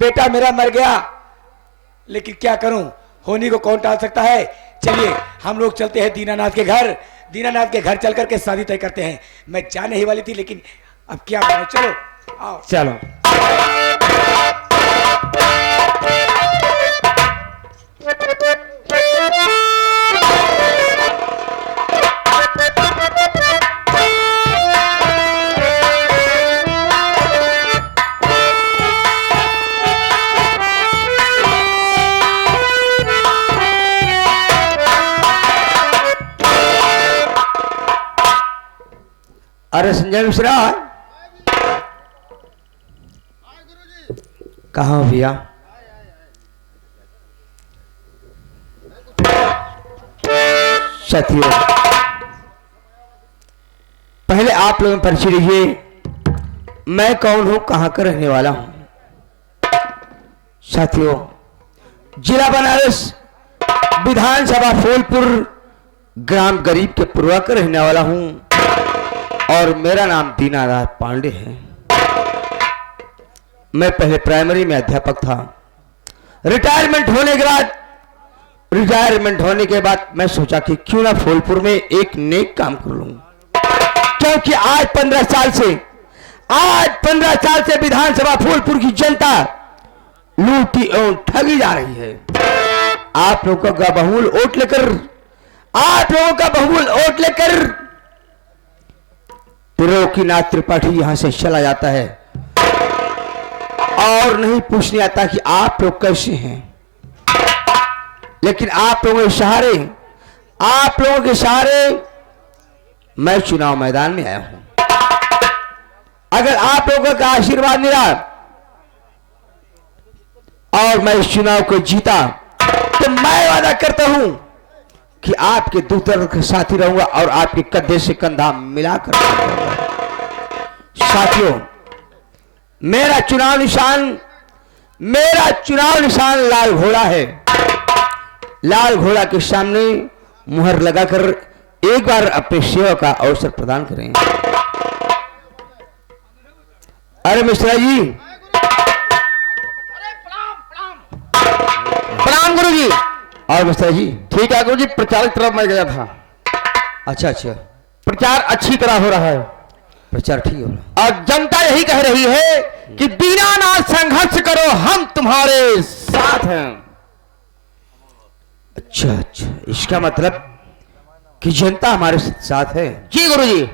बेटा मेरा मर गया, लेकिन क्या करूं, होनी को कौन टाल सकता है। चलिए हम लोग चलते हैं दीनानाथ के घर। दीनानाथ के घर चल करके शादी तय करते हैं। मैं जाने ही वाली थी, लेकिन अब क्या करूं। चलो आओ। चलो। अरे संजय मिश्रा, कहाँ हो भैया? साथियों, पहले आप लोगों में परिचय लीजिए। मैं कौन हूं, कहां का रहने वाला हूं। साथियों, जिला बनारस, विधानसभा फूलपुर, ग्राम गरीब के पुरवा का रहने वाला हूं और मेरा नाम दीनानाथ पांडे है। मैं पहले प्राइमरी में अध्यापक था। रिटायरमेंट होने के बाद मैं सोचा कि क्यों ना फूलपुर में एक नेक काम कर लूं, क्योंकि आज 15 साल से विधानसभा फूलपुर की जनता लूटी और ठगी जा रही है। आप लोगों का बहुमूल वोट लेकर त्रिलोकीनाथ त्रिपाठी यहां से चला जाता है और नहीं पूछने आता कि आप लोग कैसे हैं। लेकिन आप लोगों के सहारे मैं चुनाव मैदान में आया हूं। अगर आप लोगों का आशीर्वाद मिला और मैं इस चुनाव को जीता, तो मैं वादा करता हूं कि आपके दूसरे के साथी रहूंगा और आपके कंधे से कंधा मिलाकर रहूंगा। साथियों, मेरा चुनाव निशान लाल घोड़ा है। लाल घोड़ा के सामने मुहर लगाकर एक बार अपने सेवा का अवसर प्रदान करें। अरे मिश्रा जी, प्रणाम गुरु जी। और मिश्रा जी? ठीक है गुरु जी, प्रचार की तरफ मैं गया था। अच्छा, प्रचार अच्छी तरह हो रहा है। प्रचार ठीक हो रहा। और जनता यही कह रही है कि दीनानाथ संघर्ष करो, हम तुम्हारे साथ हैं। अच्छा, इसका मतलब कि जनता हमारे साथ है। जी गुरु जी।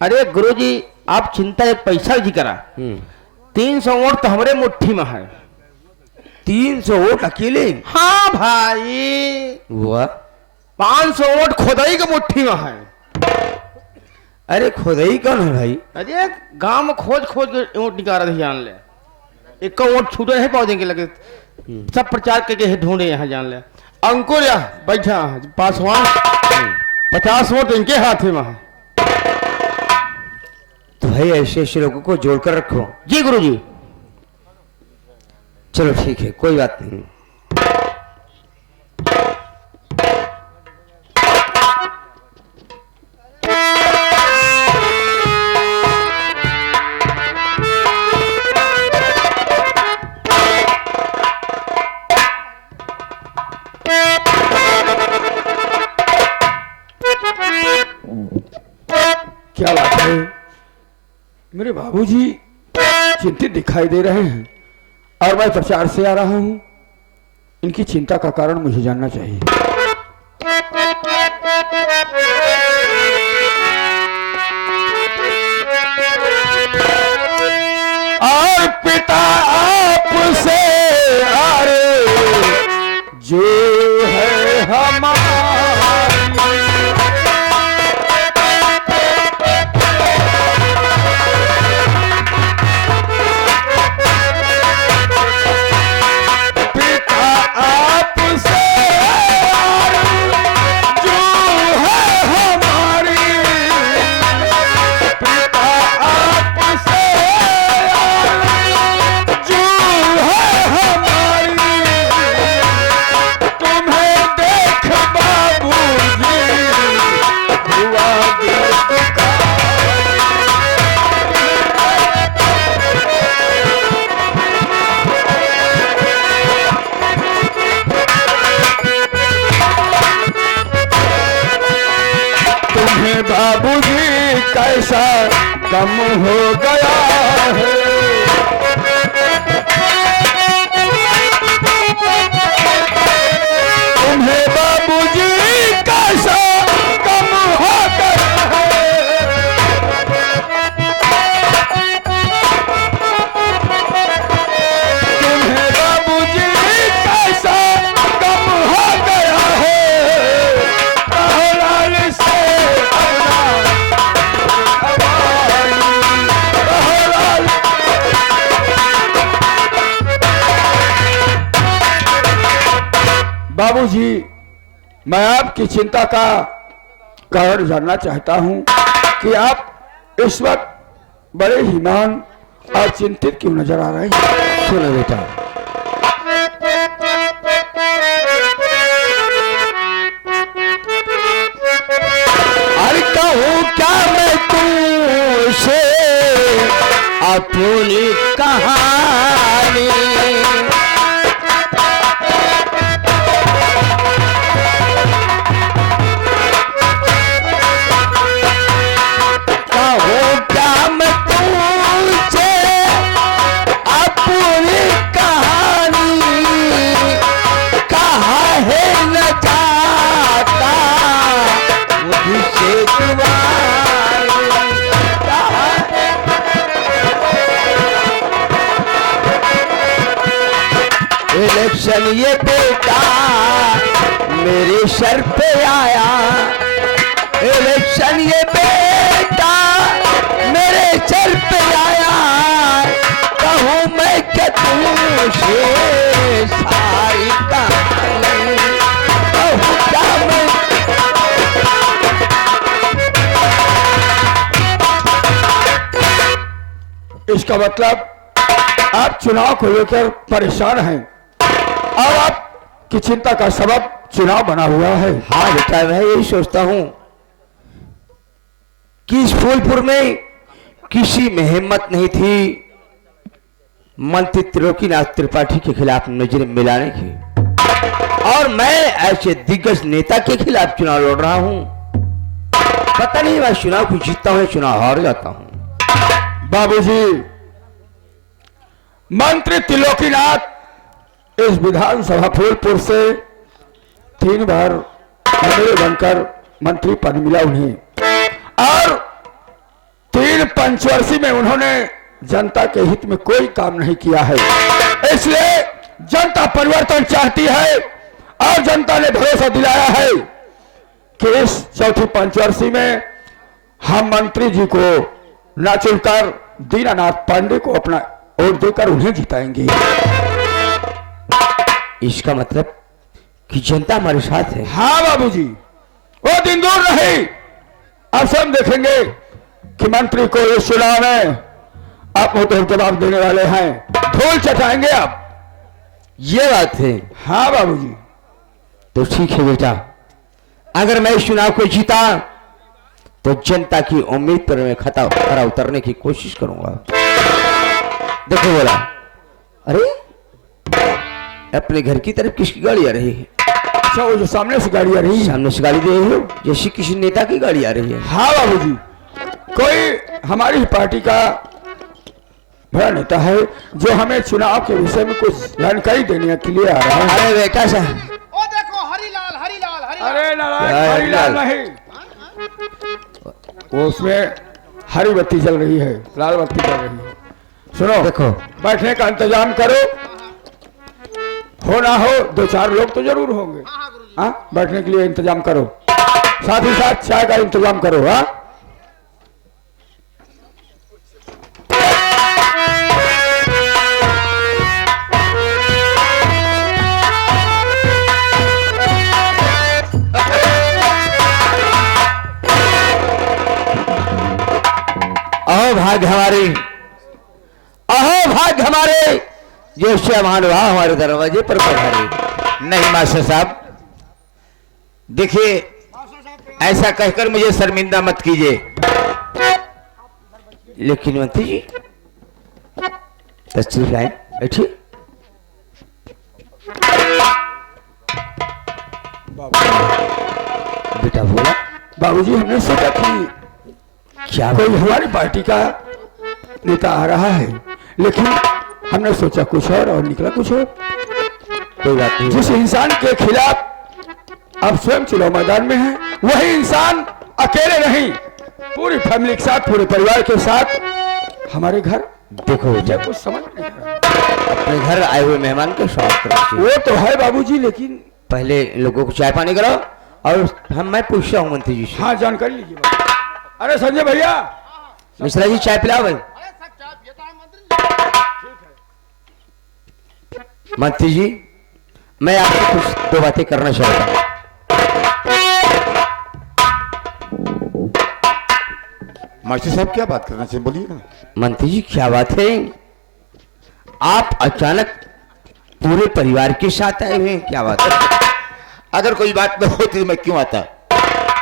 अरे गुरु जी, आप चिंता एक पैसा जी करा। 300 वोट तो हमारे मुट्ठी में है। 300 वोट अकेले? हाँ भाई, वाह। 500 वोट खोदई के मुट्ठी में है। अरे खोदई कौन है भाई? अरे गांव में खोज के वोट निकाल रहे, जान ले। एक वोट छूटे है पौधे के लगे, सब प्रचार करके ढूंढे यहाँ, जान ले। अंकुर या बैठा पासवान, 50 वोट इनके हाथ में है। तो भाई ऐसे लोगों को जोड़कर रखो। जी गुरु जी। चलो ठीक है, कोई बात नहीं। क्या बात है, मेरे बाबूजी चिंतित दिखाई दे रहे हैं और मैं प्रचार से आ रहा हूं। इनकी चिंता का कारण मुझे जानना चाहिए। और पिता आपसे अरे जो है हमारा, कैसा कम हो गया है। तुम्हें बाबूजी कैसा कम हो गया है। तुम्हें बाबूजी कैसा कम हो गया है। कहो लाल से अपना कहो लाल। बाबूजी, मैं आपकी चिंता का कारण जानना चाहता हूं कि आप इस वक्त बड़े ही मान और चिंतित क्यों नजर आ रहे हैं। सुनो बेटा, अरे कहूँ क्या मैं तुमसे अपनी कहानी। कहूँ क्या मैं तुमसे अपनी कहानी। कहाँ है न जाता मुझसे तुम्हारी। कहाँ है इलेक्शन ये बेटा मेरे सर पे आया। इलेक्शन ये बेटा मेरे सर पे आया। कहूँ मैं क्या तुमसे सारी कहानी। कहूँ क्या मैं इसका मतलब आप चुनाव को लेकर परेशान हैं और आपकी चिंता का सबब चुनाव बना हुआ है। हाँ बेटा, मैं यही सोचता हूँ कि इस फूलपुर में किसी में हिम्मत नहीं थी मंत्री त्रिलोकीनाथ त्रिपाठी के खिलाफ नजर मिलाने की, और मैं ऐसे दिग्गज नेता के खिलाफ चुनाव लड़ रहा हूँ। पता नहीं मैं चुनाव को जीतता हूँ, चुनाव हार जाता हूँ। बाबूजी, मंत्री त्रिलोकीनाथ इस विधानसभा फूलपुर से 3 बार एमएलए बनकर मंत्री पद मिला उन्हें, और 3 पंचवर्षीय में उन्होंने जनता के हित में कोई काम नहीं किया है। इसलिए जनता परिवर्तन चाहती है और जनता ने भरोसा दिलाया है कि इस चौथी पंचवर्षीय में हम मंत्री जी को न चुनकर दीनानाथ पांडे को अपना वोट देकर उन्हें जिताएंगे। इसका मतलब कि जनता हमारे साथ है। हाँ बाबूजी, वो दिन दूर नहीं। अब सब देखेंगे कि मंत्री को इस चुनाव में आप मुंह जवाब देने वाले हैं, धूल चटाएंगे आप। ये बात है। हाँ बाबूजी। तो ठीक है बेटा, अगर मैं इस चुनाव को जीता तो जनता की उम्मीद पर मैं खरा उतरने की कोशिश करूंगा। देखो बोला, अरे अपने घर की तरफ किसकी गाड़ी आ रही है? अच्छा, वो जो सामने से गाड़ी आ रही है। सामने से गाड़ी दे रही हो जैसे किसी नेता की गाड़ी आ रही है। हाँ बाबूजी, कोई हमारी पार्टी का बड़ा नेता है जो हमें चुनाव के विषय में कुछ जानकारी देने के लिए आ रहा है। अरे बेटा सा, ओ देखो हरीलाल हरीलाल हरीलाल। अरे नारायण, हरीलाल नहीं, वो उसमें हरी बत्ती जल रही है, लाल बत्ती जल रही है। सुनो, देखो बैठने का इंतजाम करो। हो ना हो 2-4 लोग तो जरूर होंगे। हाँ, बैठने के लिए इंतजाम करो, साथ ही साथ चाय का इंतजाम करो। हाँ, अहो भाग्य हमारे, अहो भाग्य हमारे जो महानुभाव हमारे दरवाजे पर पधारे। नहीं मास्टर साहब, देखिए ऐसा कहकर मुझे शर्मिंदा मत कीजिए। लेकिन मंत्री जी तशरीफ लाए, बैठिए। बेटा बोला, बाबूजी हमने सोचा कि क्या कोई हमारी पार्टी का नेता आ रहा है, लेकिन हमने सोचा कुछ और निकला कुछ और। कोई बात नहीं। जिस इंसान के खिलाफ आप स्वयं चुनाव मैदान में हैं, वही इंसान अकेले नहीं, पूरी फैमिली के साथ, पूरे परिवार के साथ हमारे घर। देखो मुझे कुछ समझ नहीं आ रहा। अपने घर आए हुए मेहमान के स्वागत करो। वो तो है बाबूजी, लेकिन पहले इन लोगों को चाय पानी कराओ और मैं पूछता हूँ मंत्री जी से। हाँ, जानकारी लीजिए बाबू। अरे संजय भैया, मिश्रा जी चाय पिलाओ भाई। मंत्री जी, मैं आपसे कुछ दो बातें करना चाहता हूँ। मास्टर साहब क्या बात करना चाहिए, बोलिए ना। मंत्री जी क्या बात है, आप अचानक पूरे परिवार के साथ आए हुए हैं, क्या बात है? अगर कोई बात न होती तो मैं क्यों आता।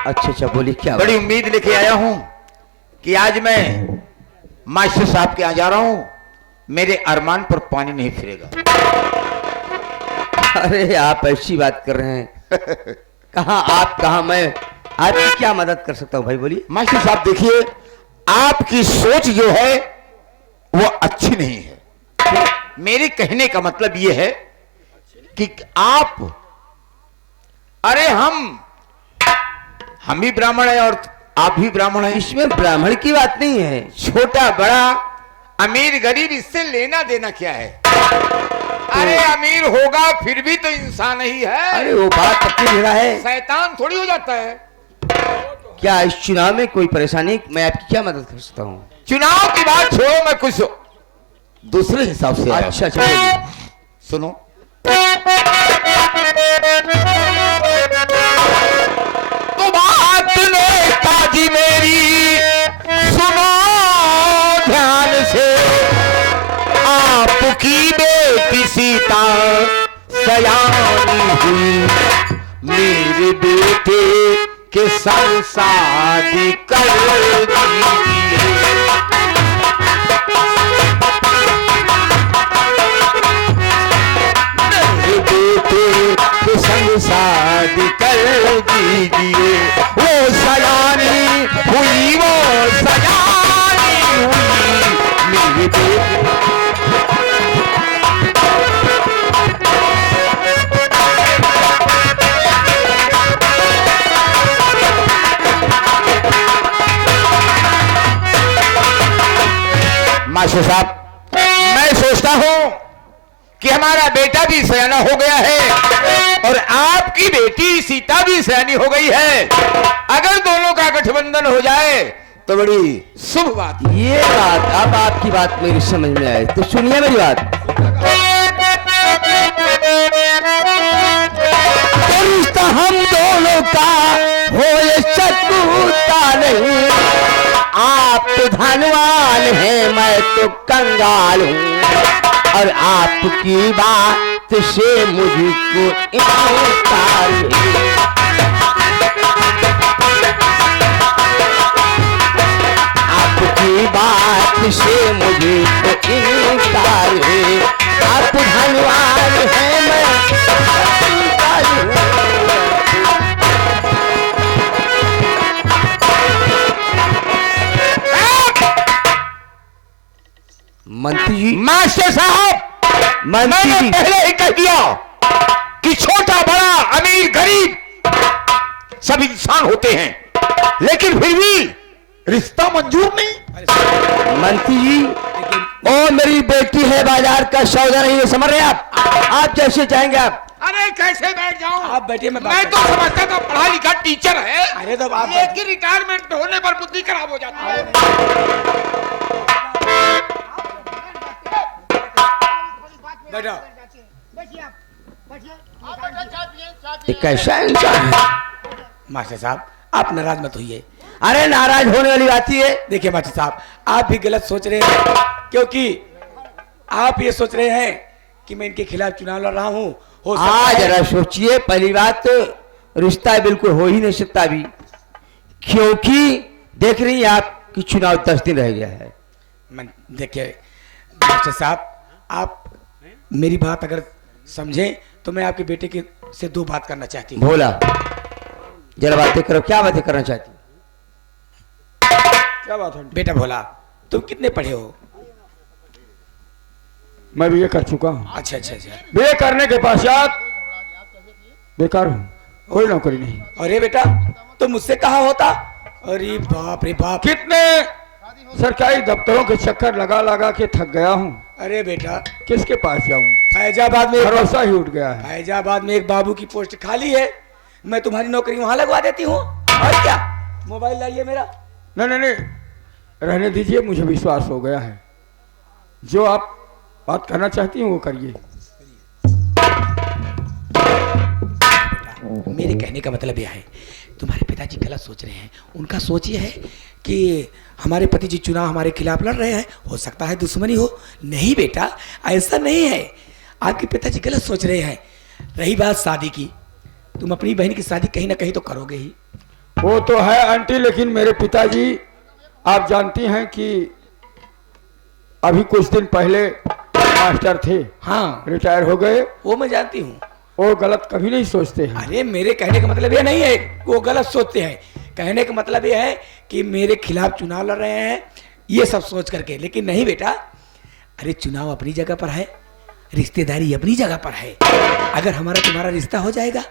अच्छा बोलिए क्या बड़ी उम्मीद लेके आया हूं कि आज मैं मास्टर साहब के यहाँ जा रहा हूं, मेरे अरमान पर पानी नहीं फिरेगा। अरे आप ऐसी बात कर रहे हैं। कहाँ आप, कहाँ मैं, आपकी क्या मदद कर सकता हूँ भाई, बोलिए। मास्टर साहब देखिए, आपकी सोच जो है वो अच्छी नहीं है। मेरे कहने का मतलब ये है कि आप, अरे हम भी ब्राह्मण हैं और आप भी ब्राह्मण हैं। इसमें ब्राह्मण की बात नहीं है। छोटा बड़ा, अमीर गरीब, इससे लेना देना क्या है? अरे अमीर होगा फिर भी तो इंसान ही है। अरे वो बात अपनी जगह है, शैतान थोड़ी हो जाता है। क्या इस चुनाव में कोई परेशानी, मैं आपकी क्या मदद कर सकता हूँ? चुनाव की बात छोड़ो, मैं कुछ दूसरे हिसाब से आया। अच्छा बोलिए। सुनो, तो बात नेताजी मेरी सुनो ध्यान से, आपकी बेटी सीता सयानी हुई, मेरे बेटे के संग शादी कर दीजिए। मेरे बेटे के संग शादी कर दीजिए। वो सयानी हुई, वो सयानी हुई, मेरे बेटे। मास्टर साहब, मैं सोचता हूं कि हमारा बेटा भी सयाना हो गया है और आपकी बेटी सीता भी सयानी हो गई है। अगर दोनों का गठबंधन हो जाए तो बड़ी शुभ बात। ये बात, अब आपकी बात मेरी समझ में आई, तो सुनिए मेरी बात। तो रिश्ता हम दोनों का हो ये शत्रुता नहीं, आप तो धनवान हैं, मैं तो कंगाल हूँ, और आपकी बात से मुझको इनकार है। आपकी बात से मुझे तो इनकार है, आप धनवान हैं, मैं कंगाल हूँ। मंत्री जी, मास्टर साहब, मंत्री मैंने जी, पहले ही कह दिया कि छोटा बड़ा, अमीर गरीब सब इंसान होते हैं, लेकिन फिर भी रिश्ता मंजूर नहीं। मंत्री जी, ओ मेरी बेटी है, बाजार का सौदा नहीं है, समझ रहे हैं आप जैसे चाहेंगे आप। अरे कैसे बैठ जाऊं? आप बैठिए, मैं तो समझता था पढ़ा लिखा टीचर है। अरे तो आप लेकिन रिटायरमेंट होने पर बुद्धि खराब हो जाती है। बैठो। ये कैसा इंसान है? मास्टर साहब, आप नाराज मत होइए। अरे नाराज होने वाली बात ही है। देखिए मास्टर साहब, आप भी गलत सोच रहे हैं, क्योंकि आप ये सोच रहे हैं कि मैं इनके खिलाफ चुनाव लड़ रहा हूँ। हो सकता हाँ, है- जरा सोचिए। पहली बात तो रिश्ता बिल्कुल हो ही नहीं सकता अभी, क्योंकि देख रही हैं आप कि चुनाव 10 दिन रह गया है। देखिए मास्टर साहब, आप मेरी बात अगर समझें तो मैं आपके बेटे के से दो बात करना चाहती हूँ। भोला, जरा बातें करो, क्या बातें करना चाहती? क्या बात है? बेटा भोला, तुम कितने पढ़े हो? मैं बीए कर चुका हूँ। अच्छा अच्छा अच्छा। बीए करने के पश्चात बेकार हूँ, कोई नौकरी नहीं। अरे बेटा, तो मुझसे कहा होता। अरे बाप रे बाप। कितने सरकारी दफ्तरों के चक्कर लगा लगा के थक गया हूँ। अरे बेटा, किसके पास जाऊँ? फैजाबाद में भरोसा ही उठ गया है। फैजाबाद में एक बाबू की पोस्ट खाली है, मैं तुम्हारी नौकरी वहां लगवा देती हूँ। और क्या? मोबाइल लाइए मेरा। नहीं नहीं नहीं, रहने दीजिए, मुझे विश्वास हो गया है। जो आप बात करना चाहती हैं वो करिए। मेरे कहने का मतलब यह है, तुम्हारे पिताजी गलत सोच रहे हैं। उनका सोच ये है कि हमारे पति जी चुनाव हमारे खिलाफ लड़ रहे हैं, हो सकता है दुश्मनी हो। नहीं बेटा, ऐसा नहीं है। आपके पिताजी गलत सोच रहे हैं। रही बात शादी की, तुम अपनी बहन की शादी कहीं ना कहीं तो करोगे ही। वो तो है आंटी, लेकिन मेरे पिताजी आप जानती हैं कि अभी कुछ दिन पहले मास्टर थे, हाँ, रिटायर हो गए। वो मैं जानती हूँ। वो गलत कभी नहीं सोचते हैं। अरे मेरे कहने का मतलब ये नहीं है वो गलत सोचते हैं। कहने का मतलब ये है कि मेरे खिलाफ चुनाव लड़ रहे हैं, ये सब सोच करके। लेकिन नहीं बेटा, अरे चुनाव अपनी जगह पर है, रिश्तेदारी अपनी जगह पर है। अगर हमारा तुम्हारा रिश्ता हो जाएगा,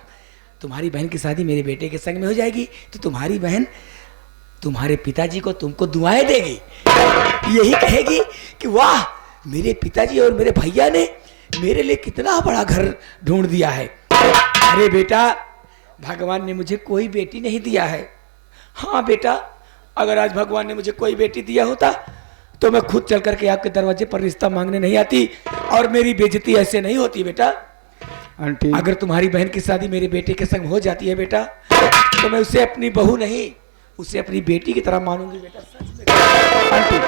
तुम्हारी बहन की शादी मेरे बेटे के संग में हो जाएगी, तो तुम्हारी बहन तुम्हारे पिताजी को तुमको दुआएं देगी। यही कहेगी कि वाह, मेरे पिताजी और मेरे भैया ने मेरे लिए कितना बड़ा घर ढूंढ दिया है। अरे बेटा, भगवान ने मुझे कोई बेटी नहीं दिया है। हाँ बेटा, अगर आज भगवान ने मुझे कोई बेटी दिया होता तो मैं खुद चल करके आपके दरवाजे पर रिश्ता मांगने नहीं आती और मेरी बेइज्जती ऐसे नहीं होती। बेटा, आंटी, अगर तुम्हारी बहन की शादी मेरे बेटे के संग हो जाती है बेटा, तो मैं उसे अपनी बहू नहीं, उसे अपनी बेटी की तरह मानूंगी बेटा। सच में। आंटी,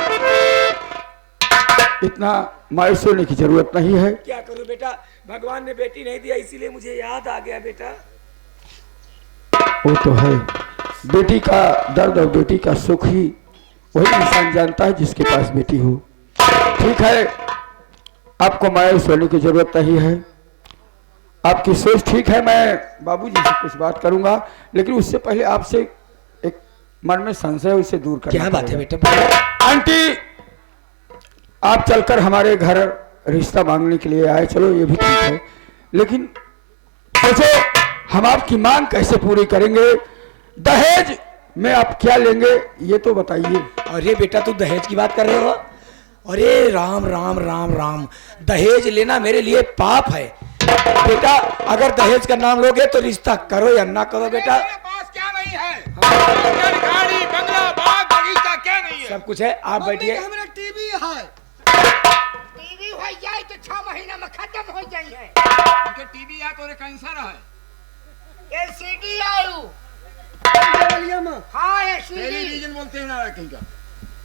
इतना मायूस होने की जरूरत नहीं है। क्या करूं बेटा, भगवान ने बेटी नहीं दिया, इसीलिए मुझे याद आ गया बेटा। वो तो है, बेटी का दर्द और बेटी का सुख ही वही इंसान जानता है जिसके पास बेटी हो। ठीक है, आपको मायूस होने की जरूरत नहीं है, आपकी सोच ठीक है। मैं बाबूजी से कुछ बात करूंगा, लेकिन उससे पहले आपसे एक मन में संशय है, उसे दूर करना क्या बात है पड़ेगा। बेटा? आंटी, आप चलकर हमारे घर रिश्ता मांगने के लिए आए, चलो ये भी ठीक है, लेकिन सोचो हम आपकी मांग कैसे पूरी करेंगे? दहेज में आप क्या लेंगे ये तो बताइए। अरे बेटा, तू दहेज की बात कर रहे हो? अरे राम राम राम राम, दहेज लेना मेरे लिए पाप है बेटा। अगर दहेज का नाम लोगे तो रिश्ता करो या ना करो बेटा। पास क्या नहीं है? गाड़ी, बंगला, बाग, बगीचा क्या नहीं है? सब कुछ है, आप बैठिए। टीवी है, टीवी हो जाए तो 6 महीना में खत्म हो जाइए। उनके टीवी या तो कैंसर है। एलसीडी आयु, हाँ एलसीडी टेलीविजन बोलते हैं ना कहीं का।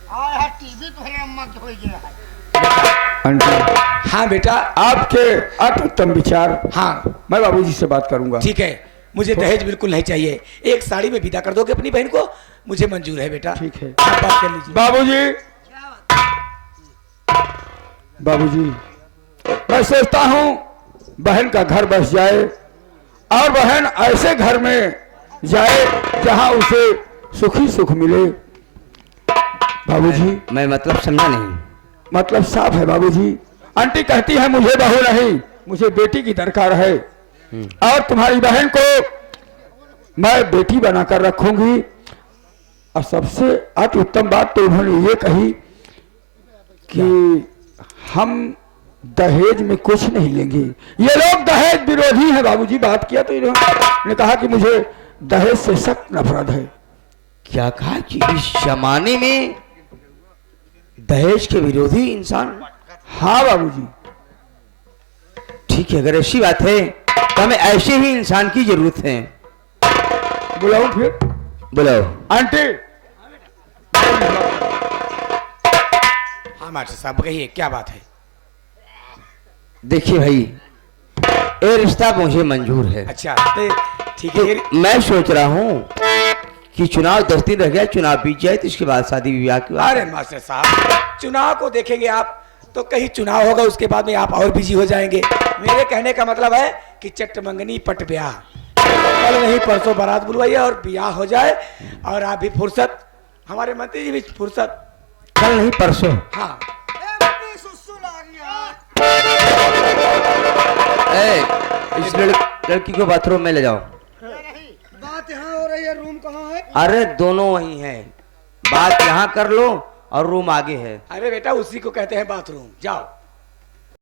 हाँ टीवी तो है, मत हो गया है। आंटी, हाँ बेटा, आपके अति उत्तम विचार, हाँ मैं बाबूजी से बात करूंगा। ठीक है। मुझे दहेज बिल्कुल नहीं चाहिए। एक साड़ी में विदा कर दोगे अपनी बहन को, मुझे मंजूर है बेटा। ठीक है आप बात कर लीजिए। बाबूजी, बाबूजी, मैं सोचता हूँ बहन का घर बस जाए और बहन ऐसे घर में जाए जहाँ उसे सुखी सुख मिले। बाबूजी, मैं मतलब समझा नहीं। मतलब साफ है बाबूजी। आंटी कहती है मुझे बहू नहीं, मुझे बेटी की दरकार है, और तुम्हारी बहन को मैं बेटी बनाकर रखूंगी। और सबसे अति उत्तम बात तो उन्होंने ये कही कि हम दहेज में कुछ नहीं लेंगे। ये लोग दहेज विरोधी हैं बाबूजी। बात किया तो इन्होंने कहा कि मुझे दहेज से सख्त नफरत है। क्या कहा कि इस जमाने में दहेज के विरोधी इंसान? हाँ बाबूजी। ठीक है, अगर ऐसी बात है तो हमें ऐसे ही इंसान की जरूरत है। बुलाऊं फिर? बुलाओ। आंटी, हाँ मास्टर साहब कहिए, क्या बात है? देखिए भाई, ये रिश्ता मुझे मंजूर है। अच्छा, तो ठीक है। मैं सोच रहा हूँ कि चुनाव 10 दिन रह गया, चुनाव बीत जाए तो इसके बाद शादी विवाह की बात। अरे मास्टर साहब, चुनाव को देखेंगे आप तो कहीं चुनाव होगा, उसके बाद में आप और बिजी हो जाएंगे। मेरे कहने का मतलब है कि चट मंगनी पट ब्याह, कल नहीं परसों बारात बुलवाइए और ब्याह हो जाए, और आप भी फुर्सत हमारे मंत्री जी भी फुर्सत। कल नहीं परसों। हाँ इस लड़की को बाथरूम में ले जाओ। बात यहाँ हो रही है, रूम कहाँ है? अरे दोनों वही हैं, बात यहाँ कर लो और रूम आगे है। अरे बेटा उसी को कहते हैं बाथरूम, जाओ।